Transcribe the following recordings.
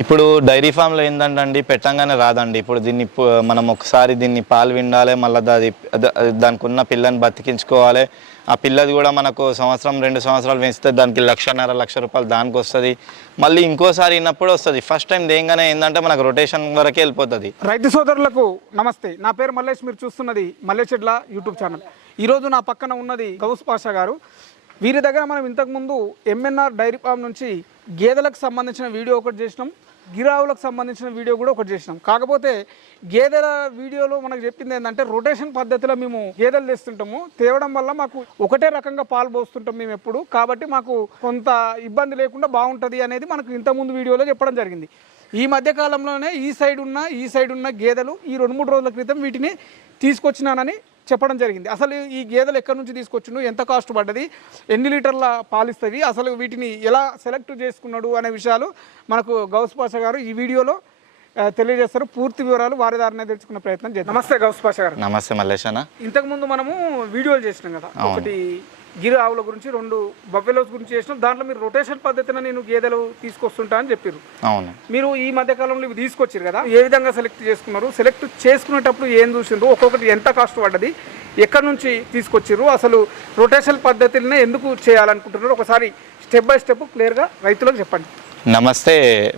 ఇప్పుడు డైరీ ఫామ్లో ఏంటంటే అండి పెట్టంగానే రాదండి. ఇప్పుడు దీన్ని మనం ఒకసారి దీన్ని పాలు విండాలి మళ్ళీ అది దానికి ఉన్న పిల్లని బతికించుకోవాలి. ఆ పిల్లది కూడా మనకు సంవత్సరం రెండు సంవత్సరాలు పెంచితే దానికి లక్షన్నర లక్ష రూపాయలు దానికి వస్తుంది మళ్ళీ ఇంకోసారి విన్నప్పుడు వస్తుంది. ఫస్ట్ టైం దేంగానే ఏంటంటే మనకు రొటేషన్ వరకే వెళ్ళిపోతుంది. రైతు సోదరులకు నమస్తే. నా పేరు మల్లేష్. మీరు చూస్తున్నది మల్లేష్ చెడ్ల యూట్యూబ్ ఛానల్. ఈరోజు నా పక్కన ఉన్నది గౌస్ పాషా గారు. వీరి దగ్గర మనం ఇంతకుముందు ఎంఎన్ఆర్ డైరీ ఫామ్ నుంచి గేదెలకు సంబంధించిన వీడియో ఒకటి చేసినాం. గిరావులకు సంబంధించిన వీడియో కూడా ఒకటి చేసినాం. కాకపోతే గేదెల వీడియోలో మనకు చెప్పింది ఏంటంటే రొటేషన్ పద్ధతిలో మేము గేదెలు తెస్తుంటాము. తేవడం వల్ల మాకు ఒకటే రకంగా పాలు పోస్తుంటాం మేము ఎప్పుడు. కాబట్టి మాకు కొంత ఇబ్బంది లేకుండా బాగుంటుంది అనేది మనకు ఇంతకుముందు వీడియోలో చెప్పడం జరిగింది. ఈ మధ్య కాలంలోనే ఈ సైడ్ ఉన్న ఈ సైడ్ ఉన్న గేదెలు ఈ రెండు మూడు రోజుల క్రితం వీటిని తీసుకొచ్చినానని చెప్పడం జరిగింది. అసలు ఈ గేదెలు ఎక్కడి నుంచి తీసుకొచ్చిండు ఎంత కాస్ట్ పడ్డది? ఎన్ని లీటర్ల పాలిస్తుంది అసలు వీటిని ఎలా సెలెక్ట్ చేసుకున్నాడు అనే విషయాలు మనకు గౌస్ పాషా గారు ఈ వీడియోలో తెలియజేస్తారు. పూర్తి వివరాలు వారి దారినే తెలుసుకునే ప్రయత్నం చేద్దాం. నమస్తే గౌస్ పాషా గారు. నమస్తే మల్లేష్ అన్న ఇంతకుముందు మనము వీడియోలు చేసినాం కదా. ఒకటి గిరి ఆవుల గురించి రెండు బఫెలోస్ గురించి చేసినాం. దాంట్లో మీరు రొటేషన్ పద్ధతిన నేను గేదెలు తీసుకొస్తుంటా అని చెప్పారు అవును. మీరు ఈ మధ్య కాలంలో ఇవి తీసుకొచ్చారు కదా ఏ విధంగా సెలెక్ట్ చేసుకున్నారు? సెలెక్ట్ చేసుకునేటప్పుడు ఏం చూసిండ్రు? ఒక్కొక్కటి ఎంత కాస్ట్ పడ్డది? ఎక్కడి నుంచి తీసుకొచ్చారు అసలు రొటేషన్ పద్ధతిని ఎందుకు చేయాలనుకుంటున్నారు? ఒకసారి స్టెప్ బై స్టెప్ క్లియర్గా రైతులకు చెప్పండి. నమస్తే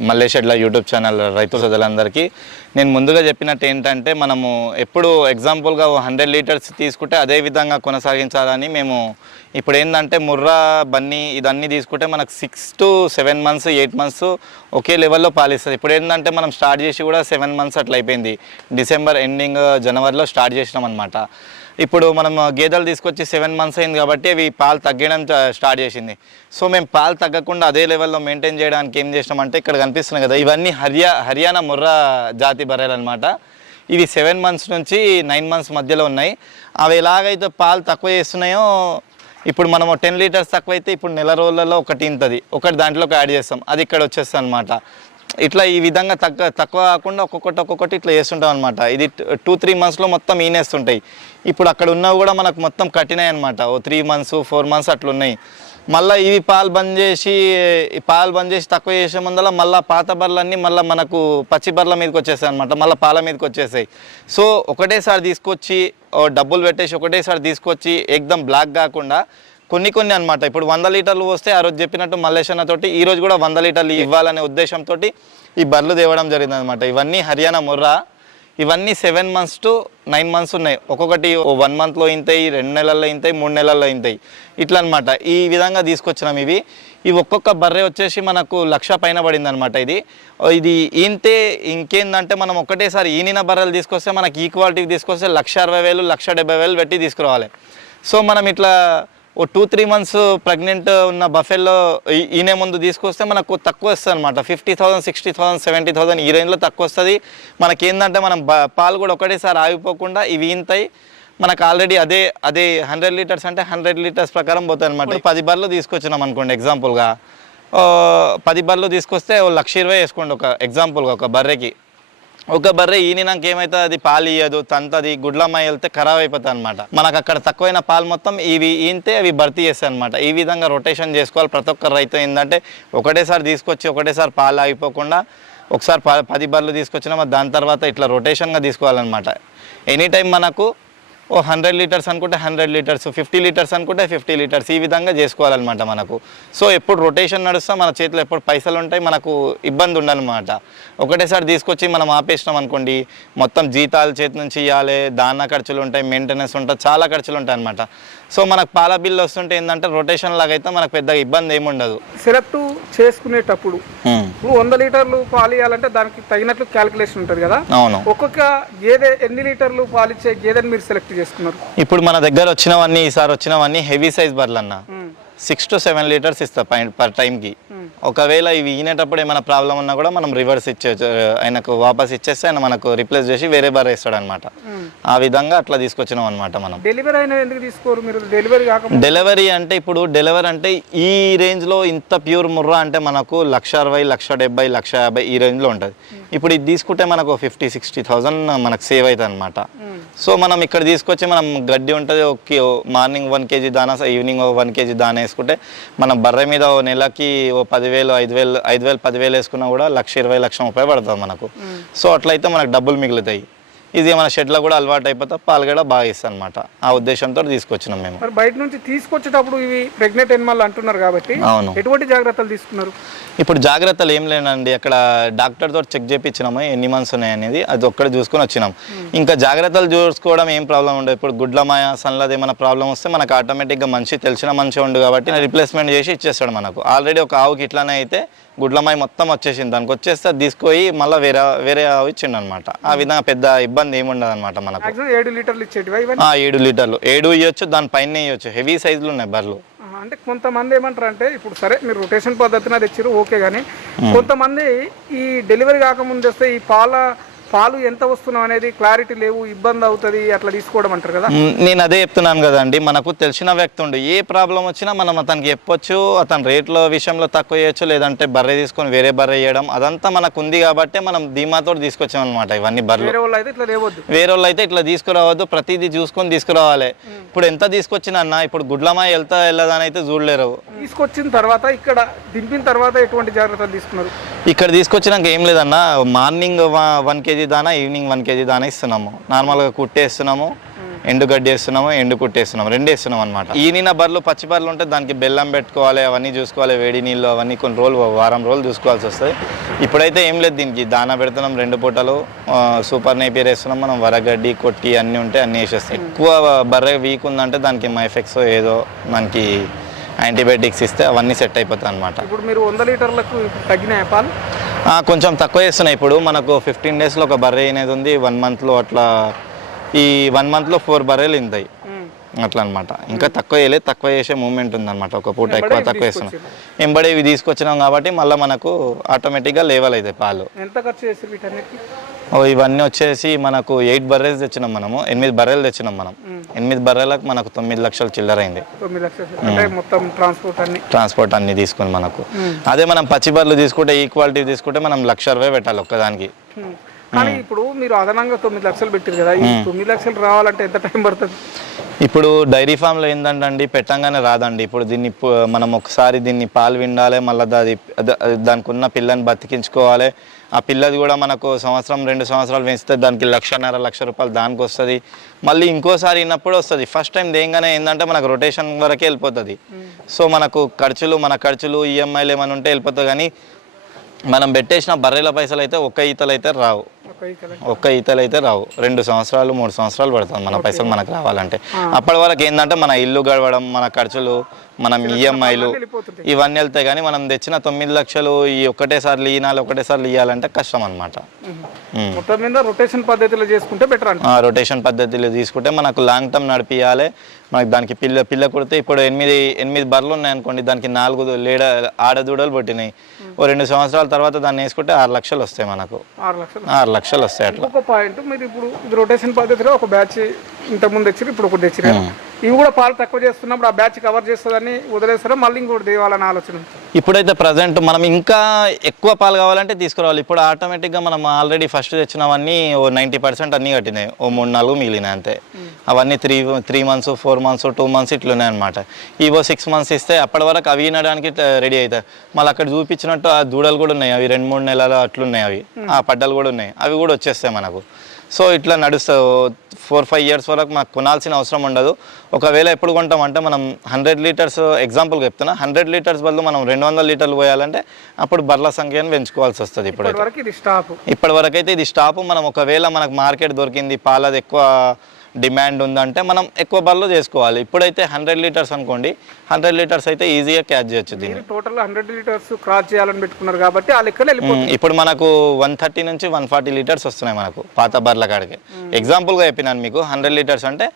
మల్లేష్ ఎడ్ల యూట్యూబ్ ఛానల్ రైతు సోదరులందరికీ నేను ముందుగా చెప్పినట్టు ఏంటంటే మనము ఎప్పుడు ఎగ్జాంపుల్గా హండ్రెడ్ లీటర్స్ తీసుకుంటే అదే విధంగా కొనసాగించాలని మేము ఇప్పుడు ఏంటంటే ముర్రా బన్నీ ఇదన్నీ తీసుకుంటే మనకు six to seven months eight months ఒకే లెవెల్లో పాలిస్తుంది. ఇప్పుడు ఏంటంటే మనం స్టార్ట్ చేసి కూడా సెవెన్ మంత్స్ అట్లా అయిపోయింది. డిసెంబర్ ఎండింగ్ జనవరిలో స్టార్ట్ చేసినాం అనమాట ఇప్పుడు మనం గేదెలు తీసుకొచ్చి సెవెన్ మంత్స్ అయింది కాబట్టి అవి పాలు తగ్గడం స్టార్ట్ చేసింది. సో మేము పాలు తగ్గకుండా అదే లెవెల్లో మెయింటైన్ చేయడానికి ఏం చేసినామంటే ఇక్కడ కనిపిస్తున్నాయి కదా ఇవన్నీ హర్యా హర్యానా ముర్రా జాతి బర్రెలు అనమాట ఇవి సెవెన్ మంత్స్ నుంచి నైన్ మంత్స్ మధ్యలో ఉన్నాయి. అవి ఎలాగైతే పాలు తక్కువ చేస్తున్నాయో ఇప్పుడు మనము టెన్ లీటర్స్ తక్కువ అయితే ఇప్పుడు నెల రోజులలో ఒకటి ఇంతది ఒకటి దాంట్లోకి యాడ్ చేస్తాం. అది ఇక్కడ వచ్చేస్తుంది అనమాట ఇట్లా ఈ విధంగా తక్కువ తక్కువ కాకుండా ఒక్కొక్కటి ఒక్కొక్కటి ఇట్లా వేస్తుంటాం అనమాట ఇది టూ త్రీ మంత్స్లో మొత్తం ఈనేస్తుంటాయి. ఇప్పుడు అక్కడ ఉన్నవి కూడా మనకు మొత్తం కట్టినాయి అనమాట ఓ త్రీ మంత్స్ ఫోర్ మంత్స్ అట్లా ఉన్నాయి మళ్ళీ ఇవి పాలు బంద్ చేసి ఈ పాలు బంద్ చేసి తక్కువ చేసే ముందర మళ్ళీ పాత బర్రెలన్నీ మళ్ళీ మనకు పచ్చి బర్రెల మీదకి వచ్చేసాయి అనమాట మళ్ళీ పాల మీదకి వచ్చేసాయి సో ఒకటేసారి తీసుకొచ్చి డబ్బులు పెట్టేసి ఒకటేసారి తీసుకొచ్చి ఎక్దమ్ బ్లాక్ కాకుండా కొన్ని కొన్ని అనమాట ఇప్పుడు వంద లీటర్లు వస్తే ఆ రోజు చెప్పినట్టు మల్లేశన్న తోటి ఈ రోజు కూడా వంద లీటర్లు ఇవ్వాలనే ఉద్దేశంతో ఈ బర్రెలు తేవడం జరిగింది అనమాట ఇవన్నీ హర్యానా ముర్రా ఇవన్నీ seven months to nine months ఉన్నాయి. ఒక్కొక్కటి ఓ వన్ మంత్లో ఇంతాయి రెండు నెలల్లో ఇంతాయి మూడు నెలల్లో ఇంతాయి. ఇట్లా అనమాట ఈ విధంగా తీసుకొచ్చినాం ఇవి. ఇవి ఒక్కొక్క బర్రె వచ్చేసి మనకు లక్ష పైన పడింది అనమాట ఇది ఇది ఈంతే ఇంకేందంటే మనం ఒకటేసారి ఈనిన బర్రెలు తీసుకొస్తే మనకి ఈక్వాలిటీకి తీసుకొస్తే లక్ష అరవై వేలు లక్ష డెబ్బై వేలు పెట్టి తీసుకురావాలి. సో మనం ఇట్లా ఓ టూ త్రీ మంత్స్ ప్రెగ్నెంట్ ఉన్న బఫెల్లో ఈనే ముందు తీసుకొస్తే మనకు తక్కువ వస్తుంది అనమాట fifty thousand sixty thousand seventy thousand ఈ రేంజ్లో తక్కువ వస్తుంది మనకి ఏంటంటే మనం బ- పాలు కూడా ఒకటేసారి ఆగిపోకుండా ఇవి ఇంతాయి మనకు ఆల్రెడీ అదే అదే హండ్రెడ్ లీటర్స్ అంటే హండ్రెడ్ లీటర్స్ ప్రకారం పోతాయి అనమాట పది బర్రెలు తీసుకొచ్చినాం అనుకోండి ఎగ్జాంపుల్గా పది బర్రెలు తీసుకొస్తే ఓ లక్ష ఇరవై వేసుకోండి ఒక ఎగ్జాంపుల్గా ఒక బర్రెకి. ఒక బర్రె ఈనినాక ఏమైతే అది పాలు ఇయ్యదు తంతది గుడ్లమ్మ వెళ్తే ఖరాబ్ అయిపోతుంది అనమాట మనకు అక్కడ తక్కువైన పాలు మొత్తం ఇవి ఈంతే అవి భర్తీ చేస్తాయి అనమాట ఈ విధంగా రొటేషన్ చేసుకోవాలి. ప్రతి ఒక్క రైతు ఏంటంటే ఒకటేసారి తీసుకొచ్చి ఒకటేసారి పాలు ఆగిపోకుండా ఒకసారి ప పది బర్రెలు తీసుకొచ్చినా మరి దాని తర్వాత ఇట్లా రొటేషన్గా తీసుకోవాలన్నమాట. ఎనీ టైం మనకు ఓ హండ్రెడ్ లీటర్స్ అనుకుంటే హండ్రెడ్ లీటర్స్ ఫిఫ్టీ లీటర్స్ అనుకుంటే ఫిఫ్టీ లీటర్స్ ఈ విధంగా చేసుకోవాలన్నమాట మనకు. సో ఎప్పుడు రొటేషన్ నడుస్తా మన చేతిలో ఎప్పుడు పైసలు ఉంటాయి మనకు ఇబ్బంది ఉండనమాట. ఒకటేసారి తీసుకొచ్చి మనం ఆపేసినాం అనుకోండి మొత్తం జీతాలు చేతి నుంచి ఇవ్వాలి దానా ఖర్చులు ఉంటాయి మెయింటెనెన్స్ ఉంటుంది చాలా ఖర్చులు ఉంటాయి అనమాట సో మనకు పాల బిల్లు వస్తుంటే ఏంటంటే రొటేషన్ లాగా అయితే మనకు పెద్దగా ఇబ్బంది ఏమి ఉండదు. సెలెక్ట్ చేసుకునేటప్పుడు ఇప్పుడు వంద లీటర్లు పాలు ఇవ్వాలంటే దానికి తగినట్లు క్యాలిక్యులేషన్ ఉంటుంది కదా? ఒక్కొక్క గేదె ఎన్ని లీటర్లు పాలిచ్చే గేదెని మీరు సెలెక్ట్ చేసుకున్నారు. ఇప్పుడు మన దగ్గర వచ్చినవన్నీ ఈసారి వచ్చినవన్నీ హెవీ సైజ్ బర్రెలు అన్న. సిక్స్ టు సెవెన్ లీటర్స్ ఇస్తా పర్ టైంకి ఒకవేళ ఇవి ఈనేటప్పుడు ఏమైనా ప్రాబ్లం ఉన్నా కూడా మనం రివర్స్ ఇచ్చే ఆయనకు వాపస్ ఇచ్చేస్తే ఆయన మనకు రిప్లేస్ చేసి వేరే బర్రె ఇస్తాడు అనమాట ఆ విధంగా అట్లా తీసుకొచ్చినాం అనమాట మనం. డెలివరీ అయినా ఎందుకు తీసుకోరు మీరు? డెలివరీ కాకుండా డెలివరీ అంటే ఇప్పుడు డెలివరీ అంటే ఈ రేంజ్లో ఇంత ప్యూర్ ముర్రా అంటే మనకు లక్ష అరవై లక్ష డెబ్బై లక్ష యాభై ఈ రేంజ్లో ఉంటుంది. ఇప్పుడు ఇది తీసుకుంటే మనకు ఫిఫ్టీ సిక్స్టీ థౌజండ్ మనకు సేవ్ అవుతుంది అనమాట సో మనం ఇక్కడ తీసుకొచ్చి మనం గడ్డి ఉంటుంది ఓకే మార్నింగ్ వన్ కేజీ దానా ఈవినింగ్ వన్ కేజీ దానా వేసుకుంటే మనం బర్రె మీద ఓ నెలకి ఓ పదివేలు పదివేలు ఐదు వేలు ఐదు వేలు పదివేలు వేసుకున్నా కూడా లక్ష ఇరవై లక్ష ముప్పై పడుతుంది మనకు. సో అట్లయితే మనకు డబ్బులు మిగులుతాయి. ఇది మన షెడ్లో కూడా అలవాటు అయిపోతే పాలు కూడా బాగా ఇస్తాయి అనమాట ఆ ఉద్దేశంతో తీసుకొచ్చినాం మేము. మరి బయట నుంచి తీసుకొచ్చేటప్పుడు ఇవి ప్రెగ్నెంట్ ఎనిమల్ అంటున్నారు కాబట్టి అవును. ఎటువంటి జాగ్రత్తలు తీసుకున్నారు? ఇప్పుడు జాగ్రత్తలు ఏం లేనండి అక్కడ డాక్టర్ తోటి చెక్ చేయించినాము ఎన్ని మంత్స్ ఉన్నాయి అనేది అది ఒక్కటి చూసుకొని వచ్చినాం. ఇంకా జాగ్రత్తలు చూసుకోవడం ఏం ప్రాబ్లం ఉండదు. ఇప్పుడు గుడ్లమాయ సన్లది ఏమైనా ప్రాబ్లం వస్తే మనకు ఆటోమేటిక్గా మంచి తెలిసిన మంచి ఉండు కాబట్టి రిప్లేస్మెంట్ చేసి ఇచ్చేస్తాడు మనకు. ఆల్రెడీ ఒక ఆవుకి ఇట్లానే అయితే గుడ్లమాయ మొత్తం వచ్చేసింది. దానికి వచ్చేస్తే తీసుకొని మళ్ళీ వేరే వేరే ఇచ్చిండు అనమాట ఆ విధంగా పెద్ద ఇబ్బంది ఏమి ఉండదు అనమాట మనకు ఏడు లీటర్లు ఇచ్చేటివి ఏడు లీటర్లు. ఏడు ఇవ్వచ్చు దాని పైన ఇవ్వచ్చు హెవీ సైజులు ఉన్నాయి బర్రెలు. అంటే కొంతమంది ఏమంటారు అంటే ఇప్పుడు సరే మీరు రొటేషన్ పద్ధతిన తెచ్చారు ఓకే కానీ కొంతమంది ఈ డెలివరీ కాకముందు వస్తే ఈ పాల పాలు ఎంత వస్తున్నాం అనేది క్లారిటీ లేవు ఇబ్బంది అవుతుంది అట్లా తీసుకోవడం అంటారు కదా? నేను అదే చెప్తున్నాను కదండి. మనకు తెలిసిన వ్యక్తి ఉండు ఏ ప్రాబ్లం వచ్చినా మనం అతనికి చెప్పొచ్చు అతని రేట్లో విషయంలో తక్కువ చేయొచ్చు లేదంటే బర్రె తీసుకొని వేరే బర్రె చేయడం అదంతా మనకు ఉంది కాబట్టి మనం ధీమాతో తీసుకొచ్చాం అనమాట ఇవన్నీ బర్రెలు. వేరే వాళ్ళు అయితే ఇట్లా లేవద్దు. వేరే వాళ్ళు అయితే ఇట్లా తీసుకురావద్దు ప్రతిదీ చూసుకొని తీసుకురావాలి. ఇప్పుడు ఎంత తీసుకొచ్చినా అన్న ఇప్పుడు గుడ్లమా వెళ్తా వెళ్ళదని అయితే చూడలేరు. తీసుకొచ్చిన తర్వాత ఇక్కడ దింపిన తర్వాత ఎటువంటి జాగ్రత్తలు తీసుకున్నారు? ఇక్కడ తీసుకొచ్చినాక ఏం లేదన్న మార్నింగ్ వన్ కేజీ దానా ఈవినింగ్ వన్ కేజీ దానా ఇస్తున్నాము. నార్మల్గా కుట్టేస్తున్నాము ఎండు గడ్డి వేస్తున్నాము ఎండు కుట్టేస్తున్నాము రెండు వేస్తున్నాం అనమాట ఈ నిన్న బర్రెలు పచ్చి బర్రెలు ఉంటే దానికి బెల్లం పెట్టుకోవాలి అవన్నీ చూసుకోవాలి వేడి నీళ్ళు అవన్నీ కొన్ని రోజులు వారం రోజులు చూసుకోవాల్సి వస్తుంది. ఇప్పుడైతే ఏం లేదు దీనికి దానా పెడుతున్నాం రెండు పూటలు సూపర్ నేపియర్ వేస్తున్నాం మనం వరగడ్డి కొట్టి అన్నీ ఉంటే అన్నీ వేసేస్తాం. ఎక్కువ బర్రె వీక్ ఉందంటే దానికి మైఫెక్స్ ఏదో దానికి యాంటీబయాటిక్స్ ఇస్తే అవన్నీ సెట్ అయిపోతాయి అనమాట ఇప్పుడు మీరు వంద లీటర్లకు తగ్గినాయి పాలు కొంచెం తక్కువ చేస్తున్నాయి. ఇప్పుడు మనకు ఫిఫ్టీన్ డేస్లో ఒక బర్రె అనేది ఉంది. వన్ మంత్లో అట్లా ఈ వన్ మంత్లో ఫోర్ బర్రెలు ఇంతాయి. అట్లా అనమాట ఇంకా తక్కువ చేయలేదు. తక్కువ చేసే మూమెంట్ ఉందన్నమాట ఒక పూట ఎక్కువ తక్కువ వేస్తున్నాం ఎంబడే ఇవి తీసుకొచ్చినాం కాబట్టి మళ్ళీ మనకు ఆటోమేటిక్గా లేవల్ అవుతాయి పాలు ఎంత ఖర్చు ఇవన్నీ వచ్చేసి మనకు ఎయిట్ బర్రెల్స్ తెచ్చినాం మనము ఎనిమిది బర్రెలు తెచ్చినాం మనం. ఎనిమిది బర్రెలకు మనకు తొమ్మిది లక్షలు చిల్లర అయింది. తొమ్మిది లక్షలు అంటే మొత్తం ట్రాన్స్పోర్ట్ అన్ని. తీసుకుని మనకు. అదే మనం పచ్చి బర్రెలు తీసుకుంటే ఈక్వాలిటీ తీసుకుంటే మనం లక్ష అరవై పెట్టాలి ఒక్కదానికి. కానీ ఇప్పుడు మీరు అదనంగా తొమ్మిది లక్షలు పెట్టారు కదా ఈ తొమ్మిది లక్షలు రావాలంటే ఎంత టైం పడుతుంది? ఇప్పుడు డైరీ ఫామ్లో ఏంటంటే పెట్టంగానే రాదండి. ఇప్పుడు దీన్ని మనం ఒకసారి దీన్ని పాలు విండాలి మళ్ళీ అద- దానికి ఉన్న పిల్లని బతికించుకోవాలి. ఆ పిల్లది కూడా మనకు సంవత్సరం రెండు సంవత్సరాలు పెంచితే దానికి లక్షన్నర లక్ష రూపాయలు దానికి వస్తుంది మళ్ళీ ఇంకోసారి విన్నప్పుడు వస్తుంది. ఫస్ట్ టైం దేంగానే ఏంటంటే మనకు రొటేషన్ వరకే వెళ్ళిపోతుంది. సో మనకు ఖర్చులు మన ఖర్చులు ఈఎంఐలు ఏమైనా ఉంటే వెళ్ళిపోతుంది కానీ మనం పెట్టేసిన బర్రెల పైసలు అయితే ఒక్క ఈతలు అయితే రావు. ఒక్క ఈతలు అయితే రావు. రెండు సంవత్సరాలు మూడు సంవత్సరాలు పడుతుంది మన పైసలు మనకు రావాలంటే. అప్పటి వరకు ఏంటంటే మన ఇల్లు గడవడం మన ఖర్చులు మనం ఈఎంఐలు వెళ్ళిపోతుంటాయి. ఇవన్నీ వెళ్తాయి కానీ మనం తెచ్చిన తొమ్మిది లక్షలు ఈ ఒకటేసారి ఇయ్యాలి ఒకటేసారి ఇవ్వాలంటే కష్టం అనమాట మొత్తం మీద రొటేషన్ పద్ధతిలో చేసుకుంటే బెటర్ రొటేషన్ పద్ధతిలో తీసుకుంటే మనకు లాంగ్ టర్మ్ నడిపియాలి. మనకి దానికి పిల్ల పిల్ల కొడితే ఇప్పుడు ఎనిమిది ఎనిమిది బర్రెలు ఉన్నాయనుకోండి దానికి నాలుగు లేడ ఆడదూడలు పుట్టినాయి. ఓ రెండు సంవత్సరాల తర్వాత దాన్ని వేసుకుంటే ఆరు లక్షలు వస్తాయి మనకు. ఆరు లక్షలు. వస్తాయి అట్లా. ఇంకొక పాయింట్ మీరు ఇప్పుడు రొటేషన్ పద్ధతిలో ఒక బ్యాచ్ ఇంతకుముందు తెచ్చిరు ఇప్పుడు ఒకటి తెచ్చిరు ఇవి కూడా పాలు తక్కువ చేస్తున్నప్పుడు ఆ బ్యాచ్ కవర్ చేస్తుందని వదిలేస్తారా మళ్ళీ ఇంకోటి తేవాలని ఆలోచన. ఇప్పుడైతే ప్రజెంట్ మనం ఇంకా ఎక్కువ పాలు కావాలంటే తీసుకురావాలి. ఇప్పుడు ఆటోమేటిక్గా మనం ఆల్రెడీ ఫస్ట్ తెచ్చినవన్నీ ఓ నైంటీ పర్సెంట్ అన్నీ కట్టినాయి. ఓ మూడు నాలుగు మిగిలినాయి అంతే. అవన్నీ three three months four months two months ఇట్లున్నాయి అనమాట ఇవో సిక్స్ మంత్స్ ఇస్తే అప్పటి వరకు అవి వినడానికి రెడీ అవుతాయి. మళ్ళీ అక్కడ చూపించినట్టు ఆ దూడలు కూడా ఉన్నాయి. అవి రెండు మూడు నెలలు అట్లున్నాయి అవి. ఆ పడ్డలు కూడా ఉన్నాయి. అవి కూడా వచ్చేస్తాయి మనకు. సో ఇట్లా నడుస్తుంది ఫోర్ ఫైవ్ ఇయర్స్ వరకు మనకు కొనాల్సిన అవసరం ఉండదు. ఒకవేళ ఎప్పుడు కొంటాం అంటే మనం హండ్రెడ్ లీటర్స్ ఎగ్జాంపుల్ చెప్తున్నా హండ్రెడ్ లీటర్స్ బదులు మనం రెండు వందల లీటర్లు పోయాలంటే అప్పుడు బర్ల సంఖ్యను పెంచుకోవాల్సి వస్తుంది ఇప్పుడు ఇప్పటి వరకు ఇది స్టాప్ ఇప్పటి వరకు అయితే ఇది స్టాప్ మనం ఒకవేళ మనకు మార్కెట్ దొరికింది పాలది ఎక్కువ డిమాండ్ ఉందంటే మనం ఎక్కువ బర్రెలు చేసుకోవాలి. ఇప్పుడైతే హండ్రెడ్ లీటర్స్ అనుకోండి హండ్రెడ్ లీటర్స్ అయితే ఈజీగా క్యాచ్ చేయొచ్చు దీన్ని. టోటల్ హండ్రెడ్ లీటర్స్ క్రాస్ చేయాలని పెట్టుకున్నారు కాబట్టి ఆ ఇప్పుడు మనకు వన్ థర్టీ నుంచి వన్ ఫార్టీ లీటర్స్ వస్తున్నాయి మనకు పాత బర్ల కాడికి. ఎగ్జాంపుల్గా చెప్పినాను మీకు హండ్రెడ్ లీటర్స్ అంటే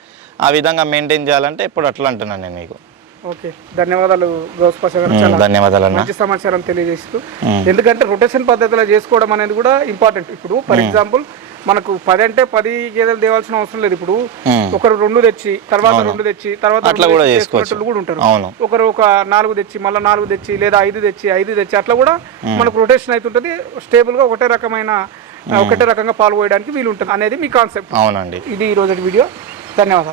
ఆ విధంగా మెయింటైన్ చేయాలంటే ఇప్పుడు అట్లా అంటున్నాను నేను మీకు. ఓకే. ధన్యవాదాలు ధన్యవాదాలు మంచి సమాచారం తెలియజేస్తూ. ఎందుకంటే రొటేషన్ పద్ధతిలో చేసుకోవడం అనేది కూడా ఇంపార్టెంట్ ఇప్పుడు ఫర్ ఎగ్జాంపుల్ మనకు పది అంటే పది గేదెలు తేవాల్సిన అవసరం లేదు. ఇప్పుడు ఒకరు రెండు తెచ్చి తర్వాత రెండు తెచ్చి తర్వాత. చేసుకునేటోళ్ళు కూడా ఉంటారు. ఒకరు ఒక నాలుగు తెచ్చి మళ్ళీ నాలుగు తెచ్చి లేదా ఐదు తెచ్చి ఐదు తెచ్చి అట్లా కూడా మనకు రొటేషన్ అవుతుంటది. స్టేబుల్గా ఒకటే రకమైన ఒకటే రకంగా పాల్గొయడానికి వీలు ఉంటుంది అనేది మీ కాన్సెప్ట్ అవునండి. ఇది ఈ రోజు వీడియో. ధన్యవాదాలు.